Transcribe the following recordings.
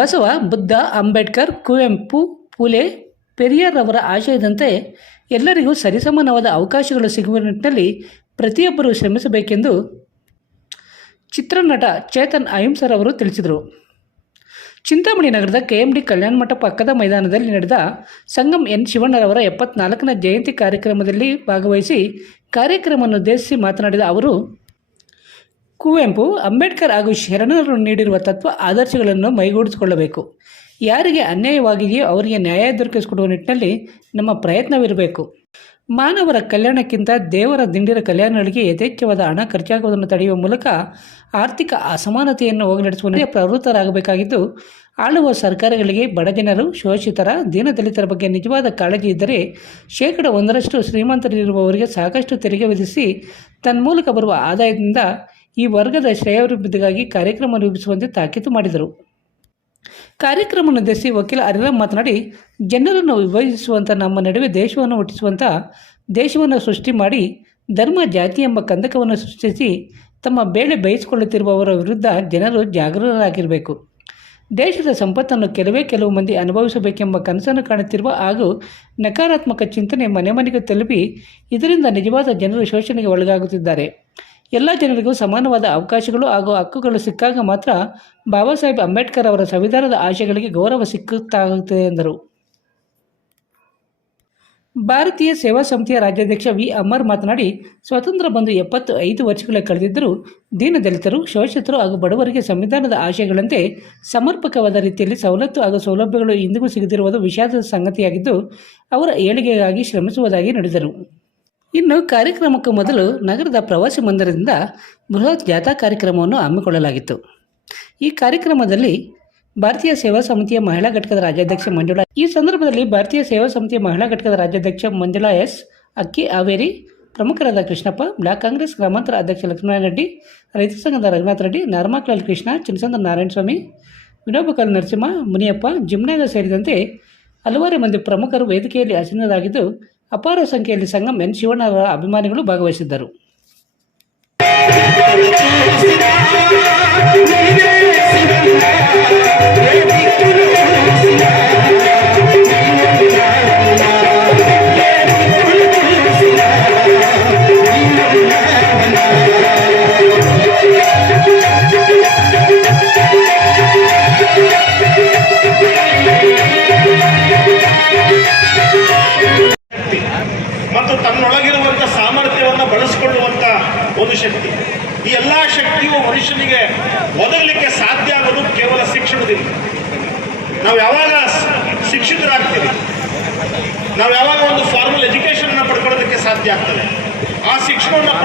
ಬಸವ, ಬುದ್ಧ, ಅಂಬೇಡ್ಕರ್, ಕುವೆಂಪು, ಪುಲೆ ಪೆರಿಯಾರ್ ಅವರ ಆಶಯದಂತೆ ಎಲ್ಲರಿಗೂ ಸರಿಸಮಾನವಾದ ಅವಕಾಶಗಳು ಸಿಗುವ ನಿಟ್ಟಿನಲ್ಲಿ ಪ್ರತಿಯೊಬ್ಬರೂ ಶ್ರಮಿಸಬೇಕೆಂದು ಚಿತ್ರನಟ ಚೇತನ್ ಅಹಿಂಸರ್ ಅವರು ತಿಳಿಸಿದರು. ಚಿಂತಾಮಣಿ ನಗರದ ಕೆಎಂಡಿ ಕಲ್ಯಾಣ ಮಠ ಪಕ್ಕದ ಮೈದಾನದಲ್ಲಿ ನಡೆದ ಸಂಗಮ್ ಎನ್ ಶಿವಣ್ಣರವರ ಎಪ್ಪತ್ನಾಲ್ಕನೇ ಜಯಂತಿ ಕಾರ್ಯಕ್ರಮದಲ್ಲಿ ಭಾಗವಹಿಸಿ ಕಾರ್ಯಕ್ರಮವನ್ನು ಉದ್ದೇಶಿಸಿ ಮಾತನಾಡಿದ ಅವರು ಕುವೆಂಪು ಅಂಬೇಡ್ಕರ್ ಹಾಗೂ ಶರಣರು ನೀಡಿರುವ ತತ್ವ ಆದರ್ಶಗಳನ್ನು ಮೈಗೂಡಿಸಿಕೊಳ್ಳಬೇಕು. ಯಾರಿಗೆ ಅನ್ಯಾಯವಾಗಿದೆಯೋ ಅವರಿಗೆ ನ್ಯಾಯ ದೊರಕಿಸಿಕೊಡುವ ನಿಟ್ಟಿನಲ್ಲಿ ನಮ್ಮ ಪ್ರಯತ್ನವಿರಬೇಕು. ಮಾನವರ ಕಲ್ಯಾಣಕ್ಕಿಂತ ದೇವರ ದಿಂಡಿರ ಕಲ್ಯಾಣಗಳಿಗೆ ಯಥೇಚ್ಛವಾದ ಹಣ ಖರ್ಚಾಗುವುದನ್ನು ತಡೆಯುವ ಮೂಲಕ ಆರ್ಥಿಕ ಅಸಮಾನತೆಯನ್ನು ಹೋಗಲಾಡಿಸುವ ಪ್ರವೃತ್ತರಾಗಬೇಕಾಗಿದ್ದು, ಆಳುವ ಸರ್ಕಾರಗಳಿಗೆ ಬಡಜನರು ಶೋಷಿತರ, ದೀನದಲಿತರ ಬಗ್ಗೆ ನಿಜವಾದ ಕಾಳಜಿ ಇದ್ದರೆ ಶೇಕಡ ಒಂದರಷ್ಟು ಶ್ರೀಮಂತರಿರುವವರಿಗೆ ಸಾಕಷ್ಟು ತೆರಿಗೆ ವಿಧಿಸಿ ತನ್ಮೂಲಕ ಬರುವ ಆದಾಯದಿಂದ ಈ ವರ್ಗದ ಶ್ರೇಯಾಭಿವೃದ್ಧಿಗಾಗಿ ಕಾರ್ಯಕ್ರಮ ರೂಪಿಸುವಂತೆ ತಾಕೀತು ಮಾಡಿದರು. ಕಾರ್ಯಕ್ರಮವನ್ನು ಉದ್ದೇಶಿಸಿ ವಕೀಲ ಅರಿರಾಮ್ ಮಾತನಾಡಿ, ಜನರನ್ನು ವಿಭಜಿಸುವಂಥ ನಮ್ಮ ನಡುವೆ ದೇಶವನ್ನು ಹುಟ್ಟಿಸುವಂಥ ದೇಶವನ್ನು ಸೃಷ್ಟಿ ಮಾಡಿ, ಧರ್ಮ, ಜಾತಿ ಎಂಬ ಕಂದಕವನ್ನು ಸೃಷ್ಟಿಸಿ, ತಮ್ಮ ಬೇಳೆ ಬಯಸಿಕೊಳ್ಳುತ್ತಿರುವವರ ವಿರುದ್ಧ ಜನರು ಜಾಗೃತರಾಗಿರಬೇಕು ದೇಶದ ಸಂಪತ್ತನ್ನು ಕೆಲವೇ ಕೆಲವು ಮಂದಿ ಅನುಭವಿಸಬೇಕೆಂಬ ಕನಸನ್ನು ಕಾಣುತ್ತಿರುವ ಹಾಗೂ ನಕಾರಾತ್ಮಕ ಚಿಂತನೆ ಮನೆ ಮನೆಗೆ ತಲುಪಿ, ಇದರಿಂದ ನಿಜವಾದ ಜನರು ಶೋಷಣೆಗೆ ಒಳಗಾಗುತ್ತಿದ್ದಾರೆ. ಎಲ್ಲ ಜನರಿಗೂ ಸಮಾನವಾದ ಅವಕಾಶಗಳು ಹಾಗೂ ಹಕ್ಕುಗಳು ಸಿಕ್ಕಾಗ ಮಾತ್ರ ಬಾಬಾ ಸಾಹೇಬ್ ಅಂಬೇಡ್ಕರ್ ಅವರ ಸಂವಿಧಾನದ ಆಶಯಗಳಿಗೆ ಗೌರವ ಸಿಕ್ಕುತ್ತಾಗುತ್ತದೆ ಎಂದರು. ಭಾರತೀಯ ಸೇವಾ ಸಮಿತಿಯ ರಾಜ್ಯಾಧ್ಯಕ್ಷ ವಿ. ಅಮರ್ ಮಾತನಾಡಿ, ಸ್ವಾತಂತ್ರ್ಯ ಬಂದು ಎಪ್ಪತ್ತು ಐದು ವರ್ಷಗಳೇ ಕಳೆದಿದ್ದರೂ ದೀನದಲಿತರು ಶೋಷಿತರು ಹಾಗೂ ಬಡವರಿಗೆ ಸಂವಿಧಾನದ ಆಶಯಗಳಂತೆ ಸಮರ್ಪಕವಾದ ರೀತಿಯಲ್ಲಿ ಸವಲತ್ತು ಹಾಗೂ ಸೌಲಭ್ಯಗಳು ಇಂದಿಗೂ ಸಿಗದಿರುವುದು ವಿಷಾದದ ಸಂಗತಿಯಾಗಿದ್ದು, ಅವರ ಏಳಿಗೆಗಾಗಿ ಶ್ರಮಿಸುವುದಾಗಿ ನುಡಿದರು. ಇನ್ನು ಕಾರ್ಯಕ್ರಮಕ್ಕೂ ಮೊದಲು ನಗರದ ಪ್ರವಾಸಿ ಮಂದಿರದಿಂದ ಬೃಹತ್ ಜಾಥಾ ಕಾರ್ಯಕ್ರಮವನ್ನು ಹಮ್ಮಿಕೊಳ್ಳಲಾಗಿತ್ತು. ಈ ಕಾರ್ಯಕ್ರಮದಲ್ಲಿ ಭಾರತೀಯ ಸೇವಾ ಸಮಿತಿಯ ಮಹಿಳಾ ಘಟಕದ ರಾಜ್ಯಾಧ್ಯಕ್ಷ ಮಂಜುಳಾ, ಈ ಸಂದರ್ಭದಲ್ಲಿ ಭಾರತೀಯ ಸೇವಾ ಸಮಿತಿಯ ಮಹಿಳಾ ಘಟಕದ ರಾಜ್ಯಾಧ್ಯಕ್ಷ ಮಂಜುಳಾ ಎಸ್. ಅಕ್ಕಿ ಹಾವೇರಿ, ಪ್ರಮುಖರಾದ ಕೃಷ್ಣಪ್ಪ, ಬ್ಲಾಕ್ ಕಾಂಗ್ರೆಸ್ ಗ್ರಾಮಾಂತರ ಅಧ್ಯಕ್ಷ ಲಕ್ಷ್ಮೀನಾರಾಯಣ ರೆಡ್ಡಿ, ರೈತ ಸಂಘದ ರಘುನಾಥ ರೆಡ್ಡಿ, ನರ್ಮಾಕ್ಲಾಲ್ ಕೃಷ್ಣ ಚಿನ್ನಸಂದ್ರ ನಾರಾಯಣಸ್ವಾಮಿ, ವಿನೋಬಕಲ್ ನರಸಿಂಹ, ಮುನಿಯಪ್ಪ, ಜಿಮ್ನಾಗ ಸೇರಿದಂತೆ ಹಲವಾರು ಮಂದಿ ಪ್ರಮುಖರು ವೇದಿಕೆಯಲ್ಲಿ ಆಸೀನರಾಗಿದ್ದು ಅಪಾರ ಸಂಖ್ಯೆಯಲ್ಲಿ ಸಂಗಮ್ ಶಿವಣ್ಣರ ಅಭಿಮಾನಿಗಳು ಭಾಗವಹಿಸಿದ್ದರು.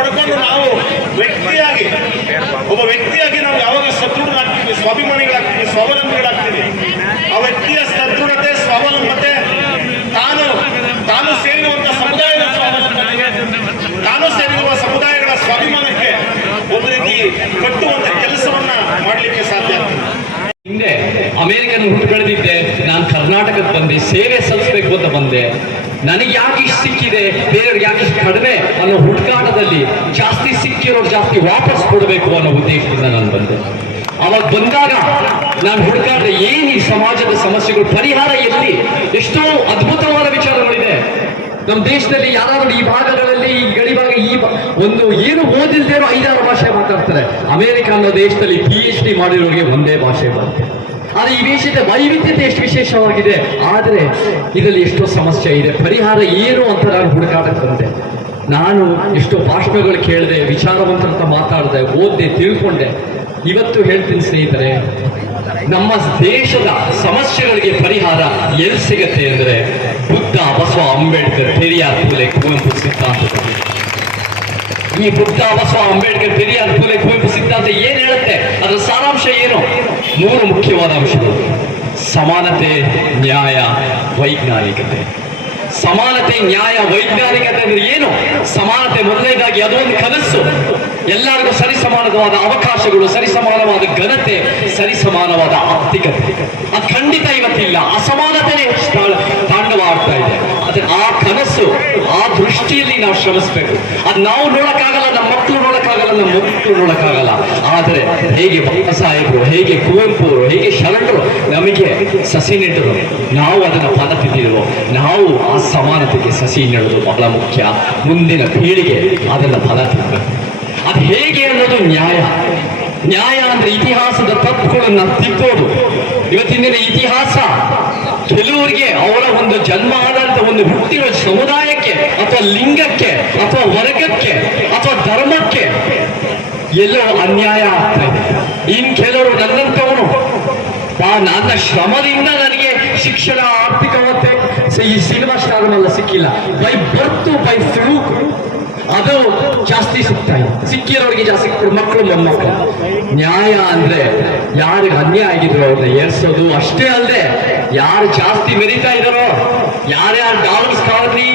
ಪಡ್ಕೊಂಡು ನಾವು ವ್ಯಕ್ತಿಯಾಗಿ, ಒಬ್ಬ ವ್ಯಕ್ತಿಯಾಗಿ ನಾವು ಯಾವಾಗ ಸದೃಢರಾಗ್ತೀವಿ, ಸ್ವಾಭಿಮಾನಿಗಳಾಗ್ತೀವಿ, ಸ್ವಾವಲಂಬಿಗಳಾಗ್ತೀವಿ. ಆ ವ್ಯಕ್ತಿಯ ಸದೃಢತೆ, ಸ್ವಾವಲಂಬತೆ, ತಾನು ತಾನು ಸೇರಿರುವಂತಹ ಸಮುದಾಯದ ತಾನು ಸೇರಿರುವ ಸಮುದಾಯಗಳ ಸ್ವಾಭಿಮಾನಕ್ಕೆ ಒಂದು ರೀತಿ ಕಟ್ಟುವಂತ ಕೆಲಸವನ್ನ ಮಾಡಲಿಕ್ಕೆ ಸಾಧ್ಯ ಆಗ್ತದೆ. ಹಿಂದೆ ಅಮೆರಿಕನ್ ಬೆಳೆದಿದ್ದೆ ನಾನು ಕರ್ನಾಟಕಕ್ಕೆ ಬಂದೆ, ಸೇವೆ ಸಲ್ಲಿಸಬೇಕು ಅಂತ ಬಂದೆ. ನನಗೆ ಯಾಕೆ ಇಷ್ಟು ಸಿಕ್ಕಿದೆ? ಬೇರೆಯವ್ರಿಗೆ ಯಾಕೆ ಇಷ್ಟು ಕಡಿಮೆ ಅನ್ನೋ ಹುಡುಕಾಟದಲ್ಲಿ ಜಾಸ್ತಿ ಸಿಕ್ಕಿರೋರು ಜಾಸ್ತಿ ವಾಪಸ್ ಕೊಡಬೇಕು ಅನ್ನೋ ಉದ್ದೇಶದಿಂದ ನಾನು ಬಂದೆ. ಅವಾಗ ಬಂದಾಗ ನಾನು ಹುಡುಕಾಡ್ರೆ ಏನು ಈ ಸಮಾಜದ ಸಮಸ್ಯೆಗಳು? ಪರಿಹಾರ ಎಲ್ಲಿ? ಎಷ್ಟೋ ಅದ್ಭುತವಾದ ವಿಚಾರಗಳಿದೆ. ನಮ್ಮ ದೇಶದಲ್ಲಿ ಯಾರಾದ್ರೂ ಈ ಭಾಗಗಳಲ್ಲಿ ಈ ಗಡಿ ಭಾಗ ಈ ಒಂದು ಏನು ಓದಿಲ್ದೇನೋ ಐದಾರು ಭಾಷೆ ಮಾತಾಡ್ತಾರೆ. ಅಮೆರಿಕ ಅನ್ನೋ ದೇಶದಲ್ಲಿ ಪಿ ಎಚ್ ಡಿ ಮಾಡಿರೋರಿಗೆ ಒಂದೇ ಭಾಷೆ ಬರುತ್ತೆ ಆದ್ರೆ ಈ ದೇಶದ ವೈವಿಧ್ಯತೆ ಎಷ್ಟು ವಿಶೇಷವಾಗಿದೆ? ಆದರೆ ಇದರಲ್ಲಿ ಎಷ್ಟೋ ಸಮಸ್ಯೆ ಇದೆ. ಪರಿಹಾರ ಏನು ಅಂತ ನಾನು ಹುಡುಕಾಟಕ್ಕೆ ಬಂದೆ. ನಾನು ಎಷ್ಟೋ ಭಾಷಣಗಳು ಕೇಳಿದೆ ವಿಚಾರವಂತ ಅಂತ ಮಾತಾಡಿದೆ, ಓದ್ದೆ, ತಿಳ್ಕೊಂಡೆ. ಇವತ್ತು ಹೇಳ್ತೀನಿ ಸ್ನೇಹಿತರೆ, ನಮ್ಮ ದೇಶದ ಸಮಸ್ಯೆಗಳಿಗೆ ಪರಿಹಾರ ಎಲ್ಲಿ ಸಿಗತ್ತೆ ಅಂದ್ರೆ ಬುದ್ಧ ಬಸವ ಅಂಬೇಡ್ಕರ್ ಪೆರಿಯಾರ್ ಪೂಲೆ ಕುವೆಂಪು ಸಿದ್ಧಾಂತ ಈ ಬುದ್ಧ ಬಸವ ಅಂಬೇಡ್ಕರ್ ಪೆರಿಯಾರ್ ಪೂಲೆ ಕುವೆಂಪು ಸಿದ್ಧಾಂತ ಏನ್ ಹೇಳುತ್ತೆ? ಅದರ ಸಾರಾಂಶ ಏನು? ಮೂರು ಮುಖ್ಯವಾದ ಅಂಶಗಳು. ಸಮಾನತೆ, ನ್ಯಾಯ, ವೈಜ್ಞಾನಿಕತೆ. ಸಮಾನತೆ, ನ್ಯಾಯ, ವೈಜ್ಞಾನಿಕತೆ ಅಂದ್ರೆ ಏನು? ಸಮಾನತೆ ಮೊದಲನೇದಾಗಿ ಅದೊಂದು ಕನಸು. ಎಲ್ಲರಿಗೂ ಸರಿಸಮಾನವಾದ ಅವಕಾಶಗಳು, ಸರಿಸಮಾನವಾದ ಘನತೆ, ಸರಿಸಮಾನವಾದ ಆರ್ಥಿಕತೆ. ಅದು ಖಂಡಿತ ಇವತ್ತಿಲ್ಲ. ಅಸಮಾನತೆನೇ ತಾಳ್- ತಾಂಡವಾಡ್ತಾ ಇದೆ ಅದು ಆ ಕನಸು, ಆ ದೃಷ್ಟಿಯಲ್ಲಿ ನಾವು ಶ್ರಮಿಸ್ಬೇಕು. ಅದು ನಾವು ನೋಡಕ್ಕಾಗಲ್ಲ ನಮ್ಮ ಮಕ್ಕಳು ನೋಡಕ್ಕಾಗಲ್ಲ ನಮ್ಮ ಮಕ್ಕಳು ನೋಡಕ್ಕಾಗಲ್ಲ. ಆದರೆ ಹೇಗೆ ಬಾಬಾ ಸಾಹೇಬರು ಹೇಗೆ ಕುವೆಂಪು ಹೇಗೆ ಶರಣರು, ನಮಗೆ ಸಸಿ ನೆಟ್ಟರು. ನಾವು ಅದನ್ನು ಪದ ತಿದ್ದಿದ್ರು ನಾವು ಆ ಸಮಾನತೆಗೆ ಸಸಿ ನೆಡೋದು ಬಹಳ ಮುಖ್ಯ. ಮುಂದಿನ ಪೀಳಿಗೆ ಅದನ್ನು ಪದ ತಿನ್ನಬೇಕು ಅದು ಹೇಗೆ ಅನ್ನೋದು ನ್ಯಾಯ. ನ್ಯಾಯ ಅಂದ್ರೆ ಇತಿಹಾಸದ ತಪ್ಪುಗಳನ್ನ ತಿದ್ದೋದು ಇವತ್ತಿನ ಇತಿಹಾಸ ಕೆಲವರಿಗೆ ಅವರ ಒಂದು ಜನ್ಮ ಆದಂತ ಒಂದು ಹುಟ್ಟಿರೋ ಸಮುದಾಯಕ್ಕೆ ಅಥವಾ ಲಿಂಗಕ್ಕೆ ಅಥವಾ ವರ್ಗಕ್ಕೆ ಅಥವಾ ಧರ್ಮಕ್ಕೆ ಎಲ್ಲೋ ಅನ್ಯಾಯ ಆಗ್ತಾ ಇದೆ. ಇನ್ ಕೆಲವರು ನನ್ನಂತವನು ನನ್ನ ಶ್ರಮದಿಂದ ನನಗೆ ಶಿಕ್ಷಣ ಆರ್ಥಿಕವತ್ತೆ ಈ ಸಿನಿಮಾ ಸ್ಟಾರ್ನೆಲ್ಲ ಸಿಕ್ಕಿಲ್ಲ. By birth, by fluke. ಅದು ಜಾಸ್ತಿ ಸಿಗ್ತಾ ಇದೆ. ಸಿಕ್ಕಿರೋರಿಗೆ ಜಾಸ್ತಿ ಮಕ್ಕಳು ಮೊಮ್ಮಕ್ಕಳು. ನ್ಯಾಯ ಅಂದ್ರೆ ಯಾರಿಗೆ ಅವ್ರನ್ನ ಏರ್ಸೋದು ಅಷ್ಟೇ ಅಲ್ಲದೆ ಯಾರು ಜಾಸ್ತಿ ಮೆರಿತಾ ಇದಾರೋ ಯಾರ್ಯಾರು ಡಾಲರ್ಸ್ ಕಾಲನಿ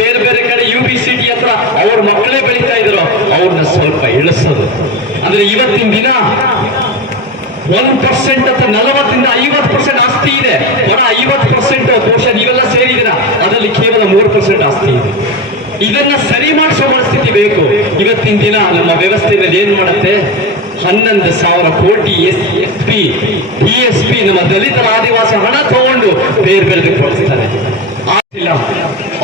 ಬೇರೆ ಬೇರೆ ಕಡೆ ಯು ಬಿ ಸಿ ಟಿ ಹತ್ರ ಅವ್ರ ಮಕ್ಕಳೇ ಬೆಳೀತಾ ಇದ್ರು ಅವ್ರನ್ನ ಸ್ವಲ್ಪ ಇಳಿಸೋದು. ಅಂದ್ರೆ ಇವತ್ತಿನ ದಿನ ಒನ್ ಪರ್ಸೆಂಟ್ ಅಥವಾ ನಲವತ್ತರಿಂದ ಐವತ್ತು ಪರ್ಸೆಂಟ್ ಆಸ್ತಿ ಇದೆ. ಹೊರ ಐವತ್ತು ಪರ್ಸೆಂಟ್ ಬಹುಶಃ ಇವೆಲ್ಲ ಸೇರಿದಿರ ಅದರಲ್ಲಿ ಕೇವಲ ಮೂರು ಪರ್ಸೆಂಟ್ ಆಸ್ತಿ ಇದೆ. ಇದನ್ನ ಸರಿ ಮಾಡಿಸೋ ಮನಸ್ಥಿತಿ ಬೇಕು. ಇವತ್ತಿನ ದಿನ ನಮ್ಮ ವ್ಯವಸ್ಥೆಯಲ್ಲಿ ಏನ್ ಮಾಡುತ್ತೆ? ಹನ್ನೊಂದು ಸಾವಿರ ಕೋಟಿ S S P, D S P, ನಮ್ಮ ದಲಿತರ ಆದಿವಾಸಿ ಹಣ ತಗೊಂಡು ಬೇರೆ ಬೇರೆ ಕೊಡಿಸ್ತಾರೆ ಆಗಿಲ್ಲ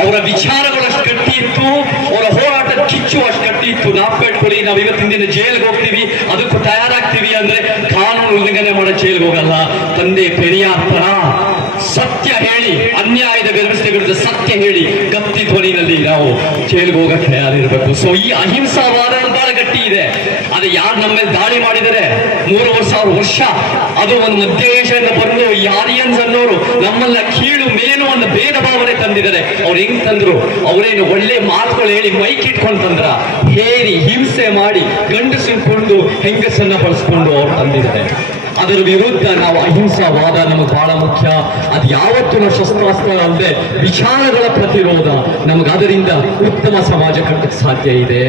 ಅವರ ವಿಚಾರಗಳು ಅಷ್ಟು ಗಟ್ಟಿ ಇತ್ತು, ಅವರ ಹೋರಾಟ ಕಿಚ್ಚು ಅಷ್ಟು ಗಟ್ಟಿ ಇತ್ತು. ನಾಪ್ಪಿಟ್ಕೊಳ್ಳಿ ನಾವು ಇವತ್ತಿನ ದಿನ ಜೈಲ್ಗೆ ಹೋಗ್ತೀವಿ, ಅದಕ್ಕೂ ತಯಾರಾಗ್ತೀವಿ ಅಂದ್ರೆ ಕಾನೂನು ಉಲ್ಲಂಘನೆ ಮಾಡೋ ಜೈಲ್ಗೆ ಹೋಗಲ್ಲ. ತಂದೆ ಪೆರಿಯಾರ್ ತರ ಹೇಳಿ, ಅನ್ಯಾಯದ ವ್ಯವಸ್ಥೆ ವಿರುದ್ಧ ಸತ್ಯ ಹೇಳಿ, ಗತ್ತಿ ಧ್ವನಿನಲ್ಲಿ ನಾವು ಜೈಲ್ಗೆ ಹೋಗಕ್ಕೆ ತಯಾರಿರಬೇಕು. ಸೊ ಈ ಅಹಿಂಸಾವಾದ ಬಹಳ ಗಟ್ಟಿ ಇದೆ. ಅದು ಯಾರು ನಮ್ಮ ದಾಳಿ ಮಾಡಿದರೆ? ಮೂರುವರೆ ಸಾವಿರ ವರ್ಷ. ಅದು ಒಂದು ಮಧ್ಯ ಬಂದು ಈ ಆರಿಯನ್ಸ್ ಅನ್ನೋರು ನಮ್ಮನ್ನ ಕೀಳು ಮೇಲು ಅನ್ನೋ ಭೇದ ಭಾವನೆ ತಂದಿದ್ದಾರೆ. ಅವ್ರು ಹೆಂಗ್ ತಂದ್ರು? ಅವರೇನು ಒಳ್ಳೆ ಮಾತುಗಳು ಹೇಳಿ ಮೈಕ್ ಇಟ್ಕೊಂಡು ತಂದ್ರ? ಹೇರಿ ಹಿಂಸೆ ಮಾಡಿ ಗಂಡಸನ್ ಕೊಂಡು ಹೆಂಗಸನ್ನ ಬಳಸ್ಕೊಂಡು ಅವ್ರು ತಂದಿದ್ದಾರೆ. ಅದರ ವಿರುದ್ಧ ನಾವು ಅಹಿಂಸಾವಾದ ನಮಗೆ ಬಹಳ ಮುಖ್ಯ. ಅದು ಯಾವತ್ತಿನ ಶಸ್ತ್ರಾಸ್ತ್ರ ಅಲ್ಲದೆ ವಿಚಾರಗಳ ಪ್ರತಿರೋಧ. ನಮಗೆ ಅದರಿಂದ ಉತ್ತಮ ಸಮಾಜ ಕಟ್ಟಕ್ಕೆ ಸಾಧ್ಯ ಇದೆ.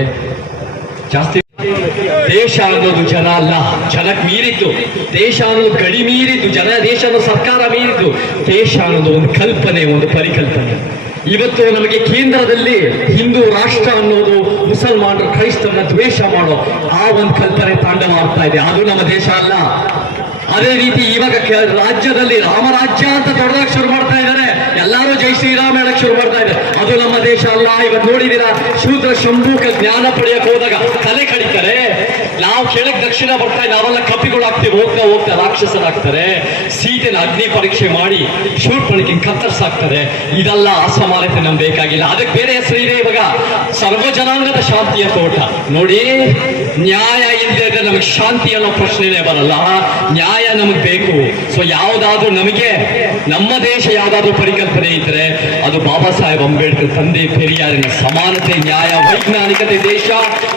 ಜಾಸ್ತಿ ದೇಶ ಅನ್ನೋದು ಜನ ಅಲ್ಲ. ಜನಕ್ಕೆ ಮೀರಿತು ದೇಶ ಅನ್ನೋದು ಗಡಿ ಮೀರಿತು ಜನ ದೇಶ ಅನ್ನೋ ಸರ್ಕಾರ ಮೀರಿತು ದೇಶ ಅನ್ನೋದು ಒಂದು ಕಲ್ಪನೆ, ಒಂದು ಪರಿಕಲ್ಪನೆ. ಇವತ್ತು ನಮಗೆ ಕೇಂದ್ರದಲ್ಲಿ ಹಿಂದೂ ರಾಷ್ಟ್ರ ಅನ್ನೋದು ಮುಸಲ್ಮಾನರು, ಕ್ರೈಸ್ತರನ್ನ ದ್ವೇಷ ಮಾಡೋ ಆ ಒಂದು ಕಲ್ಪನೆ ತಾಂಡವಾಗ್ತಾ ಇದೆ. ಅದು ನಮ್ಮ ದೇಶ ಅಲ್ಲ. ಅದೇ ರೀತಿ ಇವಾಗ ರಾಜ್ಯದಲ್ಲಿ ರಾಮರಾಜ್ಯ ಅಂತ ದೊಡ್ಡದಾಗಿ ಶುರು ಮಾಡ್ತಾ ಇದ್ದಾರೆ. ಎಲ್ಲರೂ ಜೈ ಶ್ರೀರಾಮ್ ಹೇಳಕ್ ಶುರು ಮಾಡ್ತಾ ಇದ್ದಾರೆ. ಅದು ನಮ್ಮ ದೇಶ ಅಲ್ಲ. ಇವತ್ತು ನೋಡಿದೀರಾ ಶೂದ್ರ ಶಂಭೂಕ ಜ್ಞಾನ ಪಡೆಯಕ್ ಹೋದಾಗ ತಲೆ ಕಡಿತಾರೆ. ನಾವು ಕೆಳಗ್ ದಕ್ಷಿಣ ಬರ್ತಾ ನಾವೆಲ್ಲ ಕಪಿಗಳು ಆಗ್ತೀವಿ. ಹೋಗ್ತಾ ಹೋಗ್ತಾ ರಾಕ್ಷಸರಾಗ್ತಾರೆ. ಸೀತೆನ ಅಗ್ನಿ ಪರೀಕ್ಷೆ ಮಾಡಿ ಶೂರ್ಪಣಿಕೆ ಕತ್ತರಿಸಾಕ್ತಾರೆ. ಇದೆಲ್ಲ ಅಸಮಾನತೆ ನಮ್ಗೆ ಬೇಕಾಗಿಲ್ಲ. ಅದಕ್ಕೆ ಬೇರೆ ಹೆಸರು ಇದೆ ಇವಾಗ. ಸರ್ವ ಜನಾಂಗದ ಶಾಂತಿಯ ತೋಟ. ನೋಡಿ, ನ್ಯಾಯ ಇಲ್ಲದೆ ನಮಗೆ ಶಾಂತಿ ಅನ್ನೋ ಪ್ರಶ್ನೆನೇ ಬರಲ್ಲ. ನ್ಯಾಯ ನಮಗೆ ಬೇಕು. ಸೊ ಯಾವುದಾದ್ರೂ ನಮಗೆ, ನಮ್ಮ ದೇಶ ಯಾವುದಾದ್ರೂ ಪರಿಕಲ್ಪನೆ ಇದ್ರೆ, ಅದು ಬಾಬಾ ಸಾಹೇಬ್ ಅಂಬೇಡ್ಕರ್ ತಂದೆ, ಪೆರಿಯಾರಿನ ಸಮಾನತೆ, ನ್ಯಾಯ, ವೈಜ್ಞಾನಿಕತೆ, ದೇಶ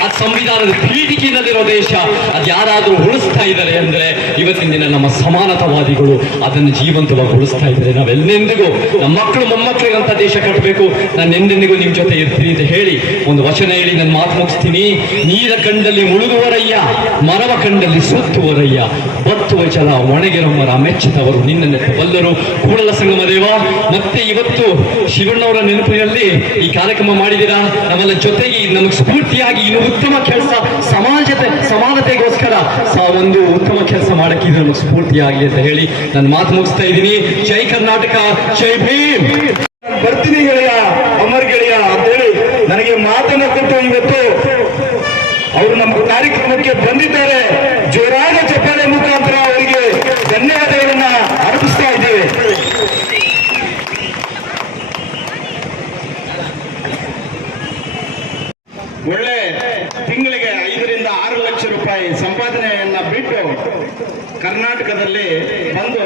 ಆ ಸಂವಿಧಾನದ ಪೀಠಿಕೆಯಲ್ಲಿರೋ ದೇಶ, ಅದು ಯಾರಾದ್ರೂ ಉಳಿಸ್ತಾ ಇದ್ದಾರೆ ಅಂದ್ರೆ, ಇವತ್ತಿನ ದಿನ ನಮ್ಮ ಸಮಾನತಾವಾದಿಗಳು ಅದನ್ನು ಜೀವಂತವಾಗಿ ಉಳಿಸ್ತಾ ಇದ್ದಾರೆ. ನಾವೆಲ್ಲೆಂದಿಗೂ ನಮ್ಮ ಮಕ್ಕಳು ಅಂತ ದೇಶ ಕಟ್ಟಬೇಕು ನಾನು ಎಂದೆಂದಿಗೂ ನಿಮ್ ಜೊತೆ ಇರ್ತೀನಿ ಅಂತ ಹೇಳಿ, ಒಂದು ವಚನ ಹೇಳಿ ನಾನು ಮಾತು ಮುಗಿಸ್ತೀನಿ. ನೀರ ಕಂಡಲ್ಲಿ ಮುಳುಗುವರಯ್ಯ, ಮರವ ಕಂಡಲ್ಲಿ ಸುತ್ತುವರಯ್ಯ, ಬತ್ತುವ ಜಲ ಒಣಗಿರೋ ಮರ ಮೆಚ್ಚಿದವರು ನಿನ್ನ ಬಲ್ಲರು. ಕೂಡಲ ಸಂಗಮ ದೇವ, ಮತ್ತೆ ಇವತ್ತು ಶಿವಣ್ಣವರ ನೆನಪಿನಲ್ಲಿ ಈ ಕಾರ್ಯಕ್ರಮ ಮಾಡಿದಿರಾ ನಮ್ಮಲ್ಲ ಜೊತೆಗೆ ನಮಗೆ ಸ್ಫೂರ್ತಿಯಾಗಿ ಇನ್ನು ಉತ್ತಮ ಕೆಲಸ ಸಮಾಜತೆ ಸಮಾನತೆಗೋಸ್ಕರ ಒಂದು ಉತ್ತಮ ಕೆಲಸ ಮಾಡಕ್ಕೆ ಇದು ನಮಗೆ ಸ್ಫೂರ್ತಿಯಾಗಲಿ ಅಂತ ಹೇಳಿ ನಾನು ಮಾತು ಮುಗಿಸ್ತಾ ಇದ್ದೀನಿ. ಜೈ ಕರ್ನಾಟಕ, ಜೈ ಭೀಮ್! ಬರ್ತೀನಿ ಗೆಳೆಯ, ಅಮರ್ ಗೆಳೆಯ ಅಂತೇಳಿ ನನಗೆ ಮಾತನ್ನ ಕೊಟ್ಟು ಇವತ್ತು ಅವರು ನಮ್ಮ ಕಾರ್ಯಕ್ರಮಕ್ಕೆ ಬಂದಿದ್ದಾರೆ. ಜೋರಾದ ಚಪ್ಪಾಳೆ ಮುಖಾಂತರ ಧನ್ಯವಾದಗಳನ್ನ ಅರ್ಪಿಸ್ತಾ ಇದ್ದೇವೆ. ಒಳ್ಳೆ ತಿಂಗಳಿಗೆ ಐದರಿಂದ ಆರು ಲಕ್ಷ ರೂಪಾಯಿ ಸಂಪಾದನೆಯನ್ನ ಬಿಟ್ಟು ಕರ್ನಾಟಕದಲ್ಲಿ ಬಂದು